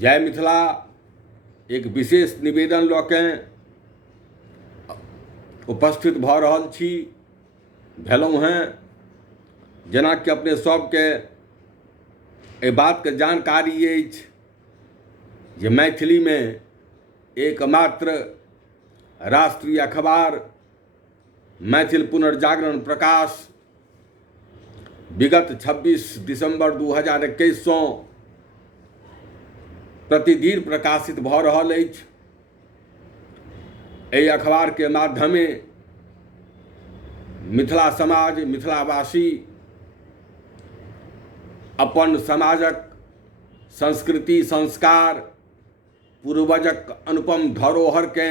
जय मिथिला एक विशेष निवेदन लऽ के उपस्थित भऽ रहल छी भेलहुँ हैं। जेना कि अपने सबके एहि बातके जानकारी अछि जे मैथिली में एकमात्र राष्ट्रीय अखबार मैथिल पुनर्जागरण प्रकाश विगत 26 दिसंबर 2021 सँ प्रतिदिन प्रकाशित भऽ रहल अछि। एहि अखबार के माध्यमे मिथिला समाज मिथिलावासी अपन समाजक संस्कृति संस्कार पूर्वजक अनुपम धरोहर के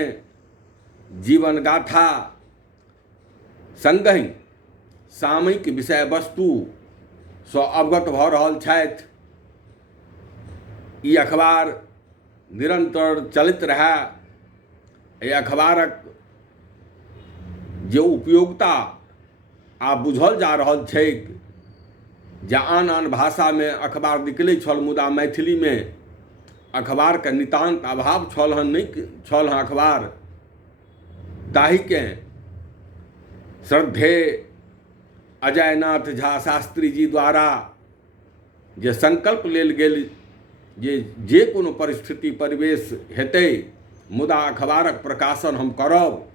जीवन गाथा संगहि सामयिक विषय वस्तु सँ अवगत भऽ रहल छथि। ई अखबार निरंतर चलित रहै। एहि अखबारक जे उपयोगिता आब बुझल जा रहल छैक जे आन आन भाषा में अखबार निकलै छल मुदा मैथिली में अखबार के नितान्त अभाव छल हँ, नहीं छल हँ अखबार। ताहिके श्रद्धे अजयनाथ झा शास्त्री जी द्वारा जे संकल्प लेल गेल जे कोनो परिस्थिति परिवेश हेतै मुदा अखबारक प्रकाशन हम करब,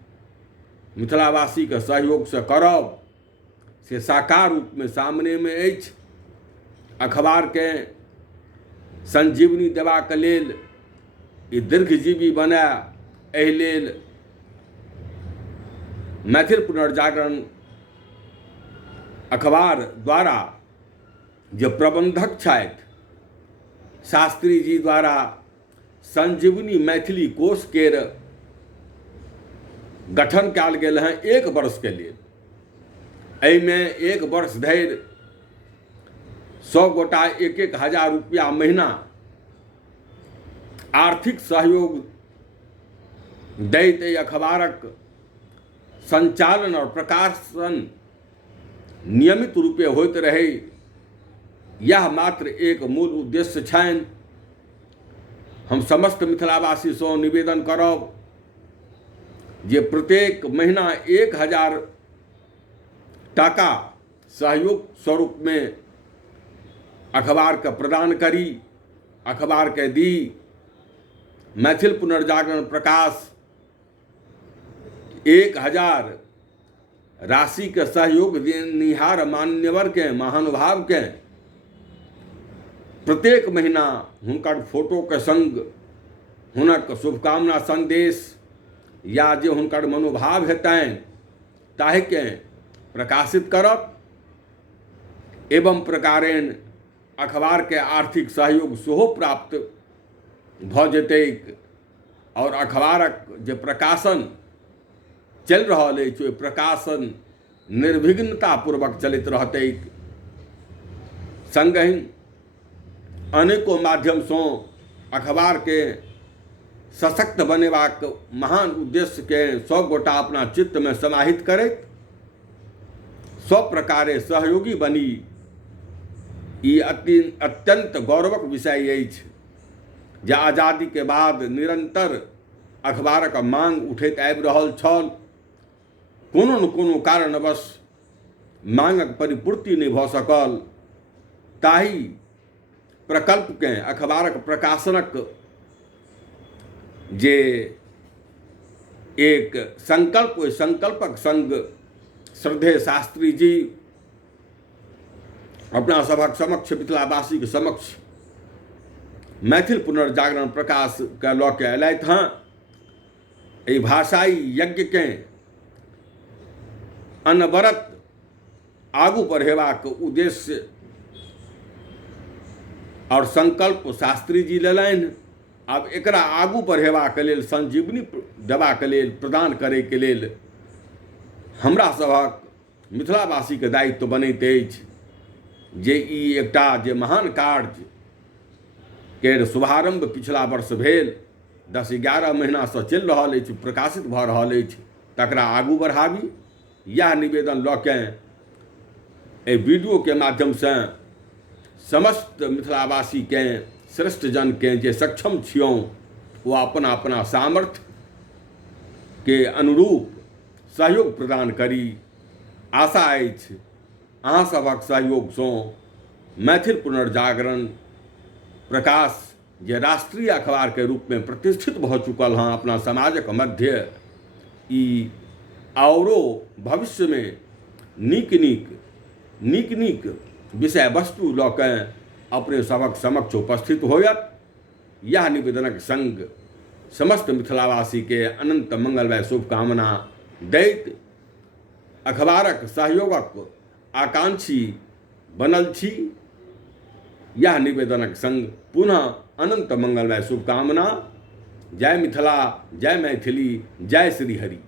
मिथिलावासी के सहयोग से करब, से साकार रूप में सामने में अछि। अखबार के संजीवनी देबाक लेल ई दीर्घजीवी बने, एहि लेल मैथिल पुनर्जागरण अखबार द्वारा जे प्रबंधक छथि शास्त्री जी द्वारा संजीवनी मैथिली कोष केर गठन कयल गेल हैं 1 वर्ष के लेल। एहिमें 1 वर्ष धरि 100 गोटा 1-1 हजार रुपया महीना आर्थिक सहयोग दैत एहि अखबारक संचालन और प्रकाशन नियमित रूपे होइत रहे, यह मात्र एक मूल उद्देश्य छनि। हम समस्त मिथिलावासी सँ निवेदन करब जे प्रत्येक महीना 1000 टाका सहयोग स्वरूप में अखबार के प्रदान करी, अखबार के दी। मैथिल पुनर्जागरण प्रकाश 1000 राशि के सहयोग देनिहार मान्यवर के महानुभाव के प्रत्येक महीना हुनकर फोटो के संग हुनक शुभकामना संदेश या जे हुनकर मनोभाव हेतनि ताहिके प्रकाशित करत। एवं प्रकारेण अखबार के आर्थिक सहयोग सेहो प्राप्त भऽ जेतैक और अखबारक जे प्रकाशन चल रहल अछि ओहि प्रकाशन निर्विघ्नता पूर्वक चलित रहतैक। संगहि अनेकों माध्यम सँ अखबार के सशक्त बनेबाक महान उद्देश्य के सब गोटा अपना चित्त में समाहित करैत सब प्रकारे सहयोगी बनी। ई अत्यंत गौरवक विषय अछि जे आजादी के बाद निरंतर अखबारक मांग उठैत आबि रहल छल। कोनो न कोनो कारणवश मांगक परिपूर्ति नहि भऽ सकल। ताहि प्रकल्प के अखबारक प्रकाशनक जे एक संकल्प, ओहि संकल्पक संग श्रद्धेय शास्त्री जी अपना सभक समक्ष मिथिलावासी के समक्ष मैथिल पुनर्जागरण प्रकाश के लऽ के अयलथि हँ। एहि भाषाई यज्ञ के अनवरत आगू बढ़ेबाक उद्देश्य और संकल्प शास्त्री जी लेलनि। आब एकरा आगू बढ़ेबाक लेल संजीवनी देबाक लेल प्रदान करय के लेल हमरा सभक मिथिलावासी के दायित्व बनैत अछि जे ई एकटा जे महान कार्य केर शुभारंभ पिछला वर्ष भेल 10-11 महीना सँ चलि रहल अछि, प्रकाशित भऽ रहल अछि, तकरा आगू बढ़ाबी। यह निवेदन लऽ के एहि वीडियो के माध्यम से समस्त मिथिलावासी के श्रेष्ठ जन के जे सक्षम छियों वो अपना अपना सामर्थ्य के अनुरूप सहयोग प्रदान करी। आशा अछि अहाँ सभक सहयोग सँ मैथिल पुनर्जागरण प्रकाश जे राष्ट्रीय अखबार के रूप में प्रतिष्ठित भऽ चुकल हँ अपना समाजक मध्य, ई औरो भविष्य में नीक नीक विषय वस्तु लऽ कऽ अपने सभक समक्ष उपस्थित होयत। यह निवेदनक संग समस्त मिथिलावासी के अनंत मंगलमय शुभकामना दैत अखबारक सहयोगक आकांक्षी बनल छी। यह निवेदनक संग पुनः अनंत मंगलमय शुभकामना। जय मिथिला, जय मैथिली, जय श्री हरि।